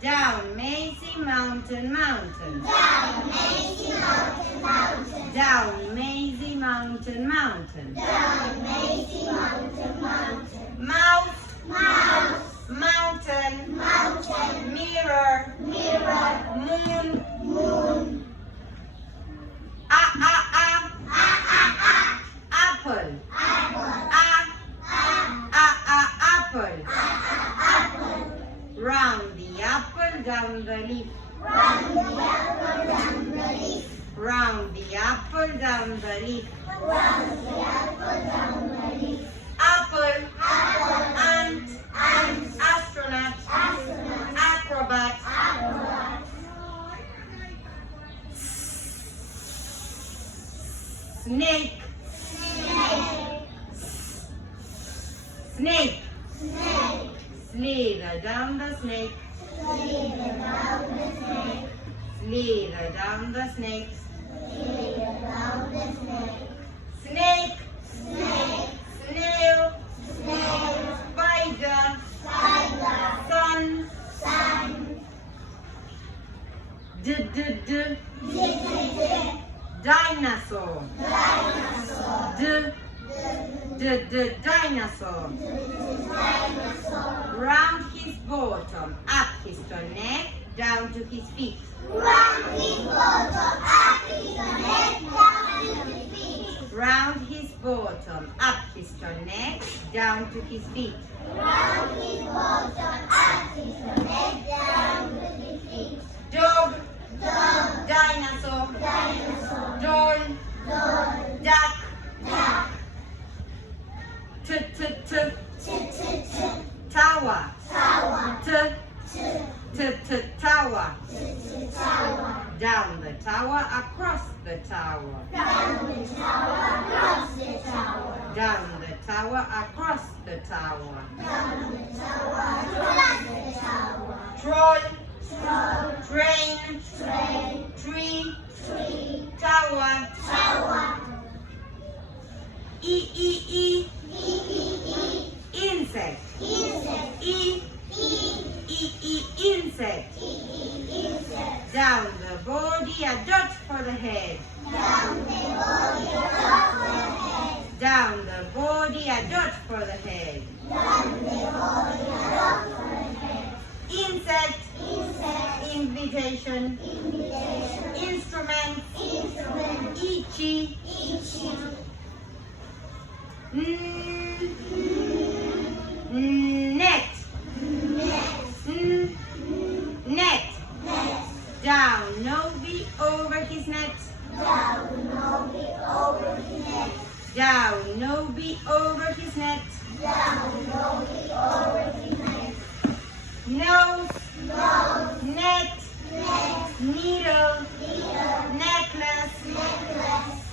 Down Maisie Mountain, mountain. Down Maisie Mountain, mountain. Down Maisie Mountain, mountain. Down Maisie Mountain, mountain. Mouse, Mouse, mountain, mountain. mirror, Mirror, moon. moon. Ah, ah, ah, apple. Apple, Ah, apple. apple. Round the apple, down the leaf. Round the apple, down the leaf. Round the apple, down the leaf. Round the apple, down the leaf. Apple, Apple, ant, ant. astronaut, Astronaut, acrobat. acrobat. Snake, Snake, snake. snake. Slither down the snake. Slither down the snake. Slither down the snake. Slither down the snake. Snake, Snake, snail, snail. spider, Spider, sun. sun. D, d, d. Dinosaur. Dinosaur, D, d, dinosaur. dinosaur. Round his bottom, up his neck, down to his feet. Round his bottom, up his neck, down to his feet. Round his bottom, up his neck, down to his feet. Round his bottom, up his neck, down to his feet. Dog, Dog, dinosaur, dinosaur. doll, Doll, duck, duck. t, t, t, T, tower, tower. t, T, t, tower. tower. Down the tower, across the tower. Down the tower, across the tower. Down the tower, across the tower. Down the tower, across the tower. Troll, Troll, train, train, tree, tree, tower. tower. E, e, e, E, insect. insect. E, insect. Insect. Down the body, a dot for the head. Down the body, across the head. Down the body, a dot for the head. Down the body, across the head. Insect, Insect. invitation, Invitation. instrument, Instrument. itchy, Itchy. net, Net. net. Net. Down, Novi over his net. Down, Novi, over his net. Down, Novi over his net. Down, Novi, over his net. Nose, Nose. net, Net. needle, Needle. necklace. Necklace.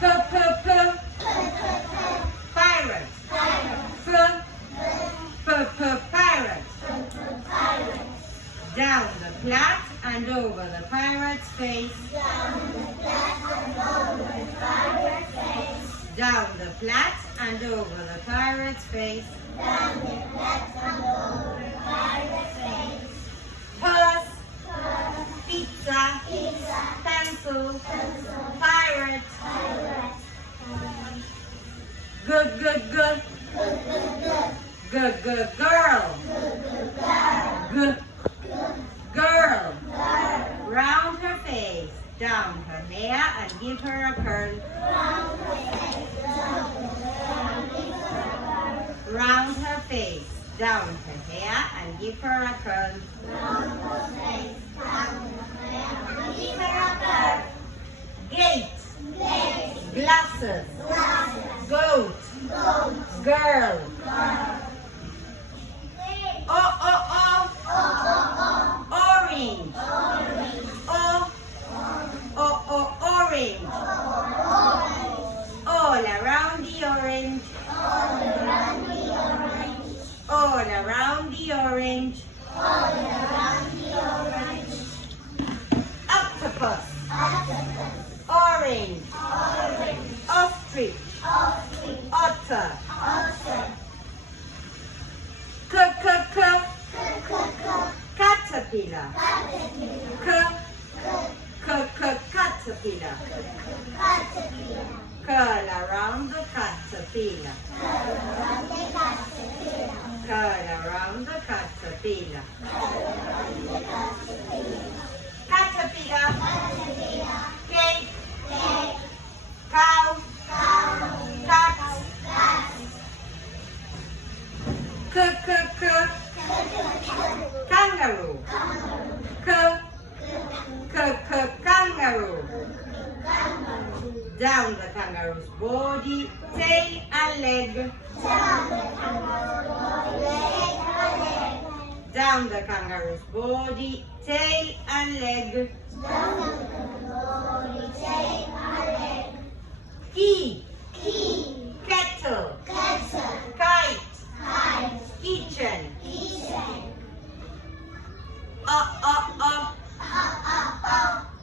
P, p, p, pirate. Pirate. P, pirate. Pirate. Down the plat and over the pirate's face. Down the flat and over the pirate's face. Down the plat and over the pirate's face. Down the flat and over the pirate's face. Purse, Purse. pizza, Pizza. pencil, Pencil. pirate. Pirate. Good, good, good. Good, good, good. Good, good girl. Good, good girl. Good, Good girl. girl. Round her face, down her hair and give her a curl. Round her face, down the hair, give her a curl. Round her face, down her hair and give her a curl. Round her face, down the hair, give her a curl. Gate, Gate. glasses, Glasses. goat, Goat. girl. Girl. Oh, oh, oh, Oh, orange. oh, orange. Oh, oh, oh, orange. Orange. All around the orange. All around the orange. All around the orange. All around the orange. Octopus, Octopus. orange, Orange. ostrich, Ostrich. otter, Otter. caterpillar. Caterpillar. Curl around the caterpillar. Curl around the caterpillar. Caterpillar. Cake. Cow. Cat. Kangaroo. Kangaroo. Down the kangaroo's body, tail and leg. Down the kangaroo's body, tail and leg. Key. Kettle. Kite. Kitchen.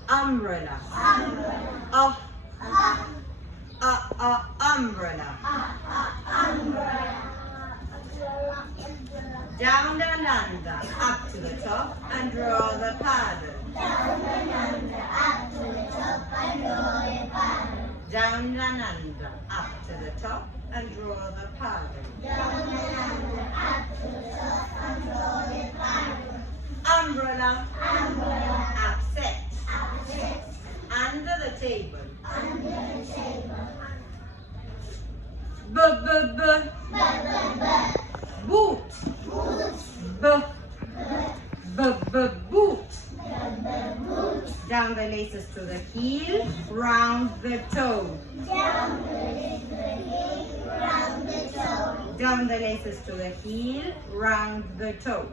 Umbrella. Umbrella. Down and under, up to the top, and draw the paddle. Down and under, up to the top, and draw the paddle. Umbrella. Upset. Under the table. Boot. Boot. Down the laces to the heel, round the toe. Down the laces to the heel, round the toe.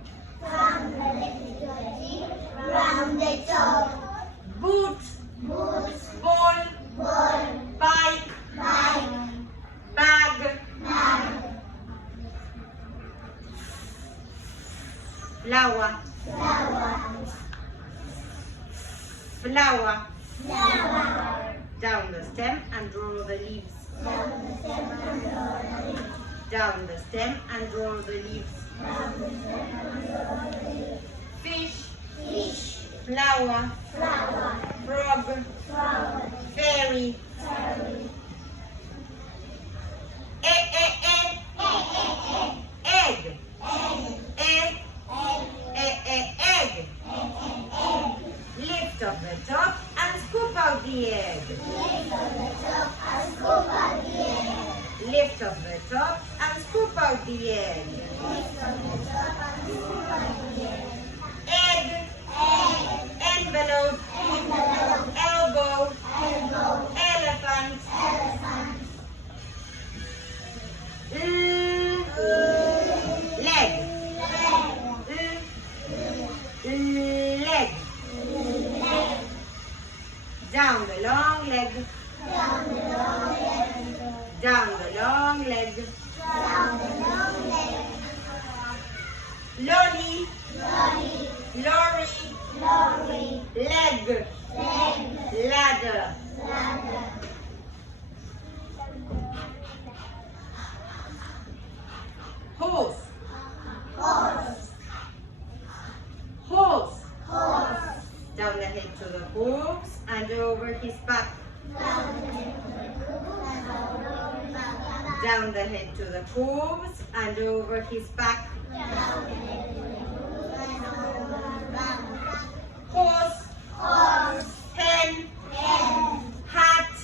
Boot. Ball. Bike. Bag. Flower. Down the stem and draw the leaves. Down the stem and draw the leaves. Fish. Flower. Frog. Fairy. Egg. Egg. Lift up the top and scoop out the egg. Lift up the top and scoop out the egg. Egg. Envelope. Elbow. Elephant. Leg. Leg. Down the long leg. Down the long leg. Lolly. Lorry. Leg. Ladder. Horse. Down the head to the hooves and over his back. Down the head to the hooves and over his back. Horse. Hen. Hat.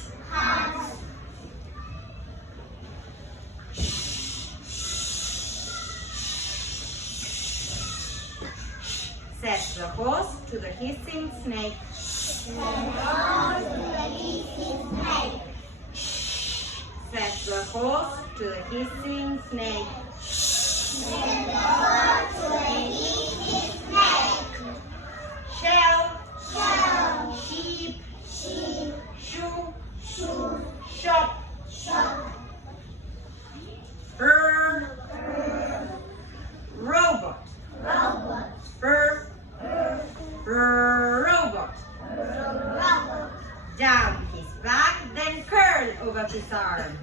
Says the horse to the hissing snake. Says the horse to the hissing snake. Shell. Sheep. Shoe. Shop. Robot. Robot. Down his back, then curl over his arm.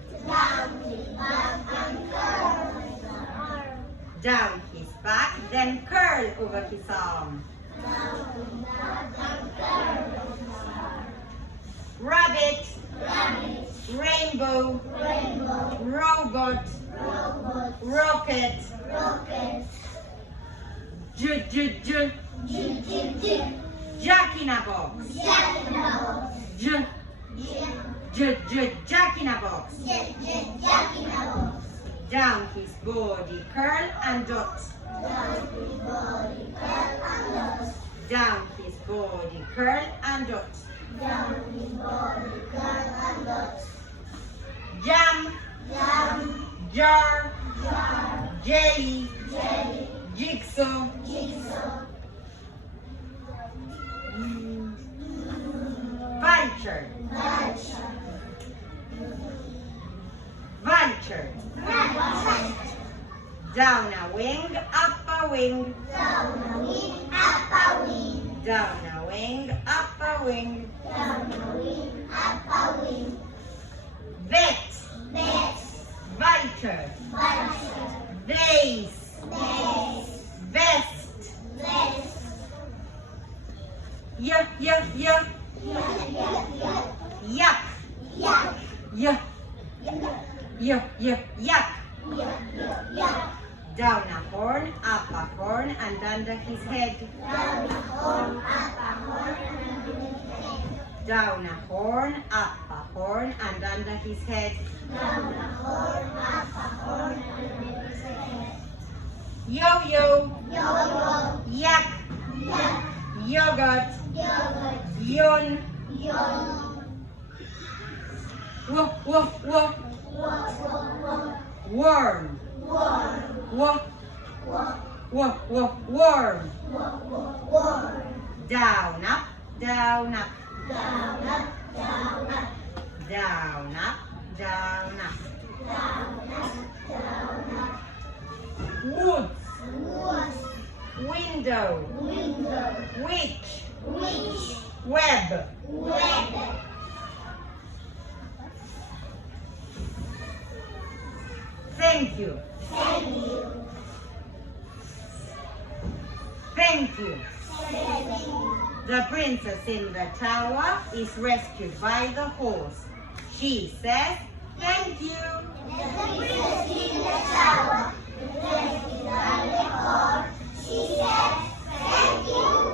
Down his back, then curl over his arm. Rabbit, rainbow, robot, rocket, jack in a box, jack in a box. Down his body, curl and dot. Down his body, curl and dot. Jam, jar, jelly, jigsaw, vulture, vulture. Down a wing, up a wing. Down a wing, up a wing. Vet, vulture. Vase, vest. Yuck. Down a horn, up a horn, and under his head. Down a horn, up a horn, and under his head. Yo-yo, yak, yogurt, yawn, worm, worm. Down, up, down, up. Down, up, down, up. Woods, window, witch, web. Thank you. The princess in the tower is rescued by the horse. She says, thank you.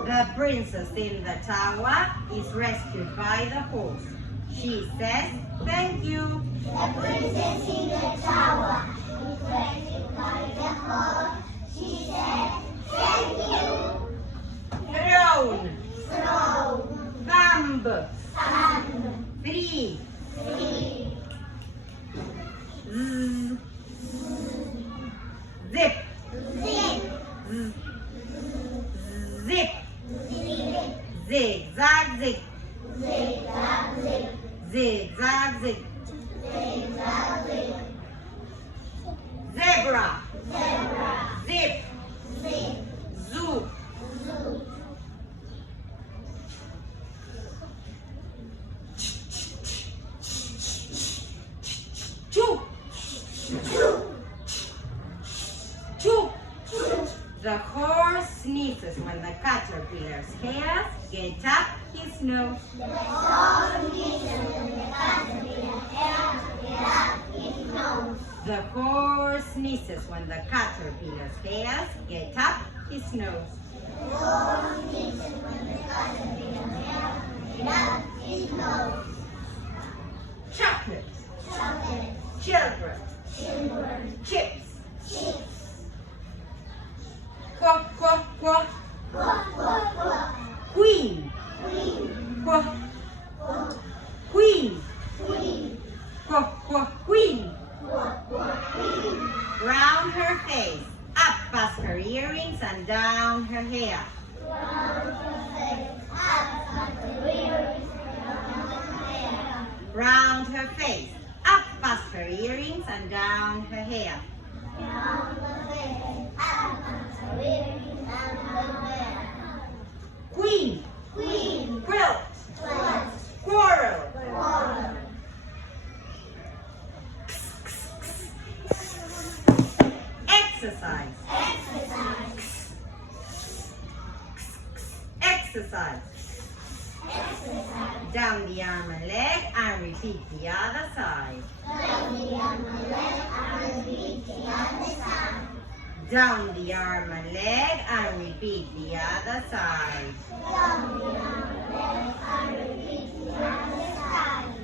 The princess in the tower is rescued by the horse. She says, thank you. Throne, thumb, three, zip, zip, zigzag, zig, zigzag, zig, zebra, zip, zoo, choo. The horse sneezes when the caterpillar's hairs get up his nose. The horse sneezes when the caterpillar's hairs get up his nose. Chocolate, children, chips. Queen, queen. Round her face, up past her earrings and down her hair. Round her face, up past her earrings and down her hair. Queen, quilt, quarrel. Exercise. Exercise. Down the arm and leg and repeat the other side. Down the arm and leg and repeat the other side. Down the arm and leg and repeat the other side. Down the arm and leg and repeat the other side.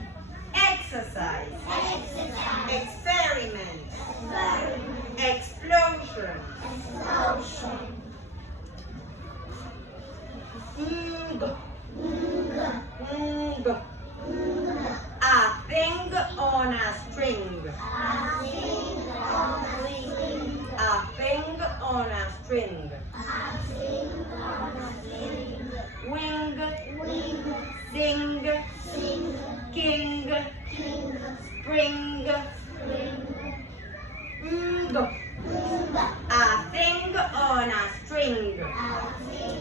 Exercise. Exercise. Experiment. Experiment. Explosion. Explosion. A thing on a string. A thing on a string. A thing on a string. A thing on a string. Wing. Wing. Sing. Sing. King. King. Spring. Spring. A thing on a string. A thing